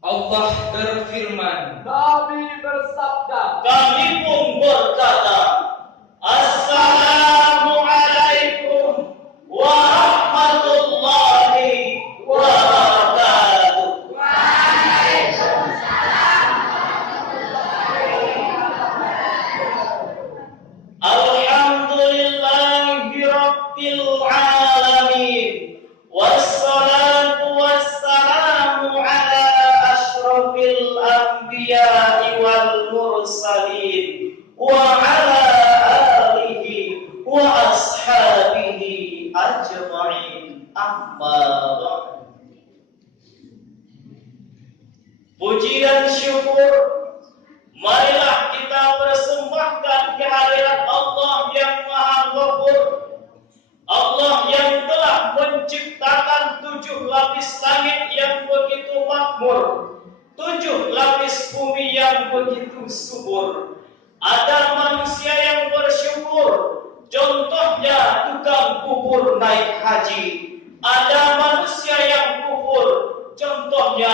Allah berfirman, Nabi bersabda, kami pun berkata, Assalamualaikum warahmatullahi wabarakatuh. Alhamdulillahi rabbil alamin. Wassalatu wassalamu ala ashrafil anbiya'i wal mursalin wa ala alihi wa ashabihi ajma'in. Amma ba'd. Puji dan syukur marilah kita persembahkan kehadirat Allah yang Maha Ghafur, Allah yang telah menciptakan 7 lapis langit yang begitu makmur, 7 lapis bumi yang begitu subur. Ada manusia yang bersyukur, contohnya tukang bubur naik haji. Ada manusia yang kufur, contohnya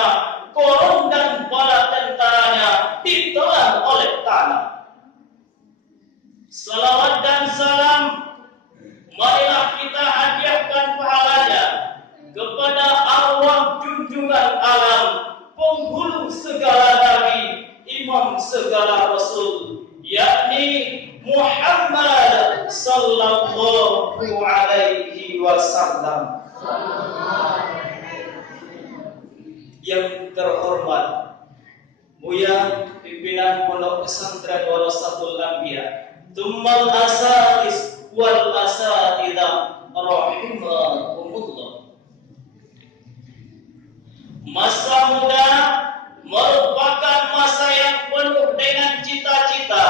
korun dan bala tentaranya ditelan oleh tanah. Salawat dan salam marilah kita hadiahkan pahalanya kepada arwah junjungan alam, penghulu segala nabi, imam segala rasul, yakni Muhammad sallallahu alaihi wasallam. Yang terhormat Buya pimpinan Pondok Pesantren Warasatul Anbiya, Tummal Asatis wal Asatidah rahimahumullah. Masa muda merupakan masa yang penuh dengan cita-cita,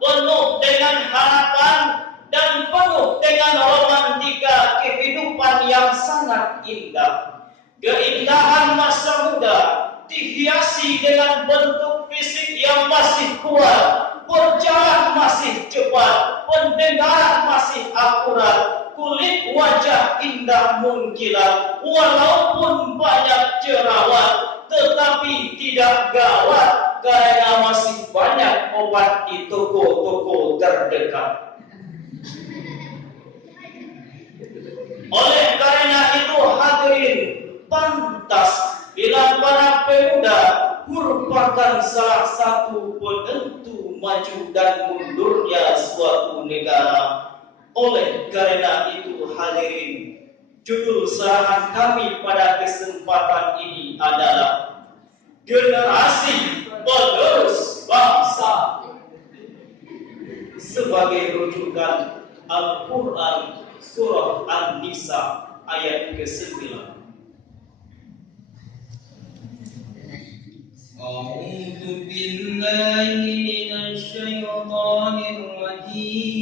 penuh dengan harapan, dan penuh dengan romantika kehidupan yang sangat indah. Keindahan masa muda dihiasi dengan bentuk fisik yang masih kuat, berjalan masih cepat, pendengaran masih akurat, kulit wajah indah mengkilat, walaupun banyak jerawat, tetapi tidak gawat karena masih banyak obat di toko-toko terdekat. Oleh karena itu hadirin, pantas bila para pemuda merupakan salah satu penentu maju dan mundurnya suatu negara. Oleh karena itu hadirin, judul serahan kami pada kesempatan ini adalah Generasi Penerus Bangsa. Sebagai rujukan Al-Quran Surah An-Nisa ayat ke-9. أعوذ بالله من الشيطان الرجيم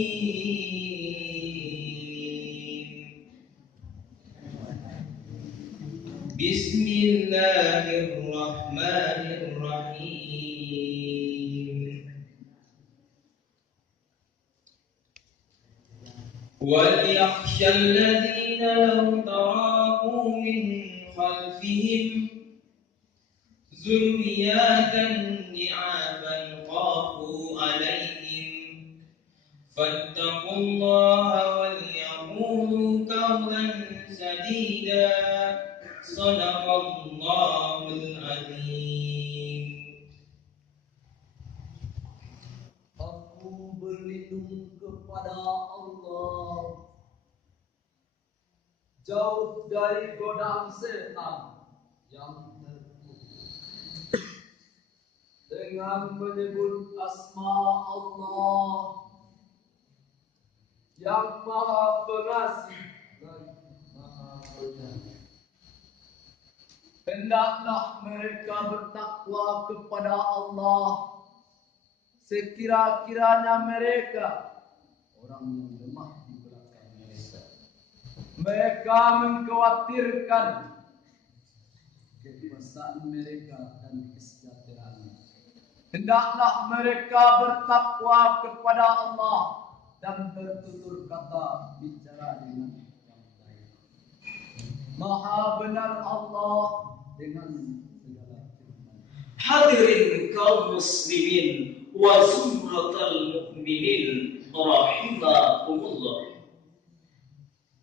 بسم الله الرحمن الرحيم وليخشى الذين لو تراكوا من خلفهم ذرية ضعافا خافوا عليهم فاتقوا الله وليقولوا قولا سديدا صدق الله العظيم. aku berlindung kepada Allah, jauh dari godaan setan yang dengan menyebut asma Allah yang Maha Pengasih dan Maha Penyayang. Hendaklah mereka bertakwa kepada Allah sekira-kiranya mereka orang yang lemah di belakang mereka. Mereka mengkhawatirkan kekuasaan mereka dan kesejahteraan. Hendaklah mereka bertakwa kepada Allah dan bertutur kata bicara dengan yang baik. Maha benar Allah dengan segala firman. Hadirin kaum muslimin wa zumratal mu'minin rahimakumullah.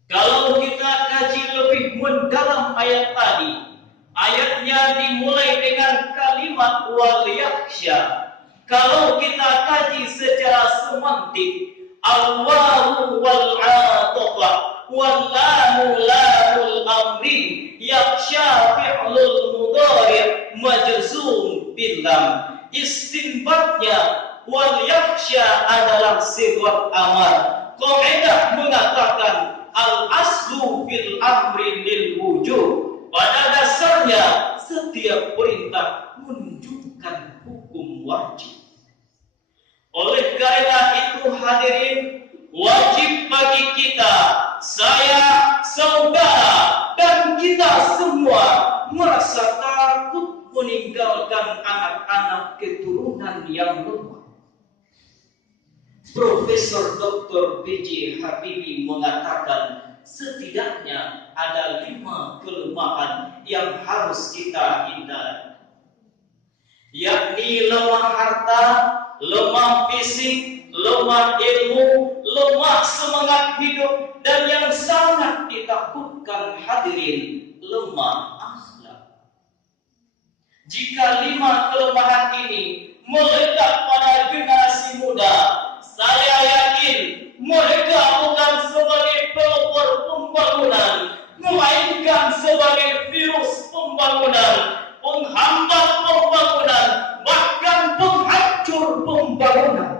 Kalau kita kaji lebih mendalam ayat tadi, ayatnya dimulai dengan kalimat wal yakhsha. Kalau kita kaji secara semantik, al-wawu wal 'atafah wal lamu lamul amri, yakhsha fi'lul mudhari' majzum bil lam. Istinbatnya wal yakhsha adalah sifat amar. Kaidah mengatakan al-aslu fil amri lil wujub. Pada dasarnya setiap perintah menunjukkan hukum wajib. Oleh karena itu hadirin, wajib bagi kita, saya, saudara, dan kita semua merasa takut meninggalkan anak-anak keturunan yang lemah. Profesor Dr. B.J. Habibie mengatakan setidaknya ada 5 kelemahan yang harus kita hindari, yakni lemah harta, lemah fisik, lemah ilmu, lemah semangat hidup, dan yang sangat ditakutkan hadirin, lemah akhlak. Jika 5 kelemahan ini melekat pada generasi muda, saya yakin mereka bukan sebagai pelopor pembangunan, melainkan sebagai virus pembangunan, penghambat pembangunan, bahkan penghancur pembangunan.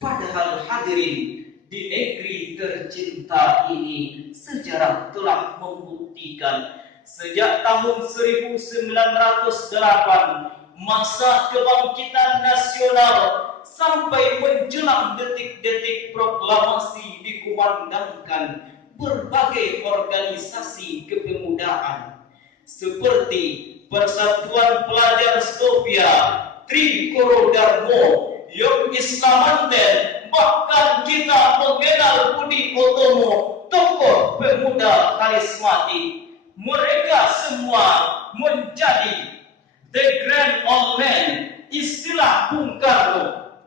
Padahal hadirin, di negeri tercinta ini sejarah telah membuktikan sejak tahun 1908 masa kebangkitan nasional sampai menjelang detik-detik proklamasi dikumandangkan berbagai organisasi kepemudaan seperti Persatuan Pelajar Skopje, Trikoro Darmo, Young Islamanten, bahkan kita mengenal Budi Utomo, tokoh pemuda karismatik. Mereka semua menjadi the grand old man, istilah Bung Karno,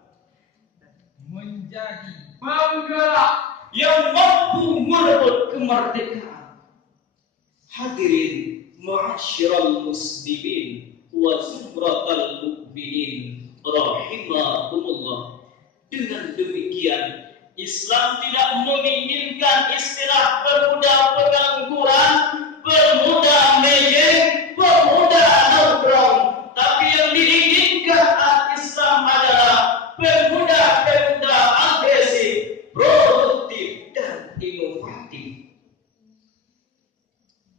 menjadi penggerak yang mampu merebut kemerdekaan. Hadirin ma'asyiral muslimin wa zumratal mu'minin rahimakumullah. Dengan demikian, Islam tidak menginginkan istilah pemuda pengangguran, pemuda mejeng, pemuda nongkrong, tapi yang diinginkan Islam adalah pemuda-pemuda agresif, produktif, dan inovatif.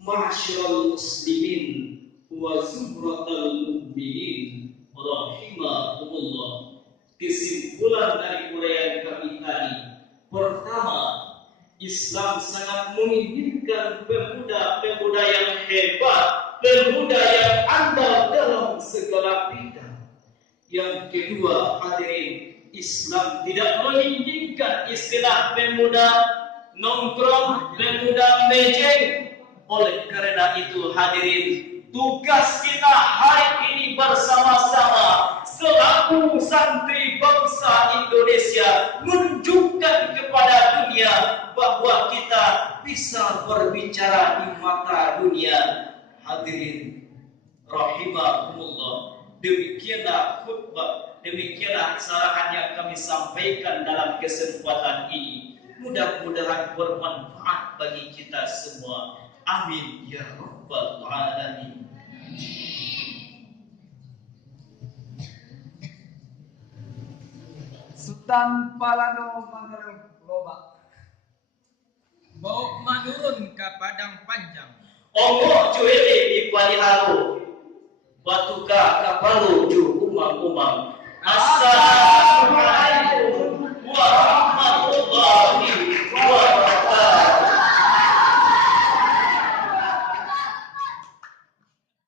Ma'asyiral muslimin wa zumratal mu'minin rahimakumullah. Kesimpulan dari uraian kami tadi, pertama, Islam sangat menginginkan pemuda-pemuda yang hebat, pemuda yang andal dalam segala bidang. Yang kedua, hadirin, Islam tidak menginginkan istilah pemuda nongkrong, pemuda mejeng. Oleh karena itu hadirin, tugas kita hari ini bersama-sama selaku santri bangsa Indonesia menunjukkan kepada dunia bahwa kita bisa berbicara di mata dunia. Hadirin rahimakumullah, demikianlah khutbah, demikianlah saran yang kami sampaikan dalam kesempatan ini. Mudah-mudahan bermanfaat bagi kita semua. Amin ya rabbal alamin. Sultan Palano Mangarung Loba Bau menurun ke padang panjang. Omoh cuele di Paliharo, batuka kapalu ju umam-umam. Assalamualaikum warahmatullahi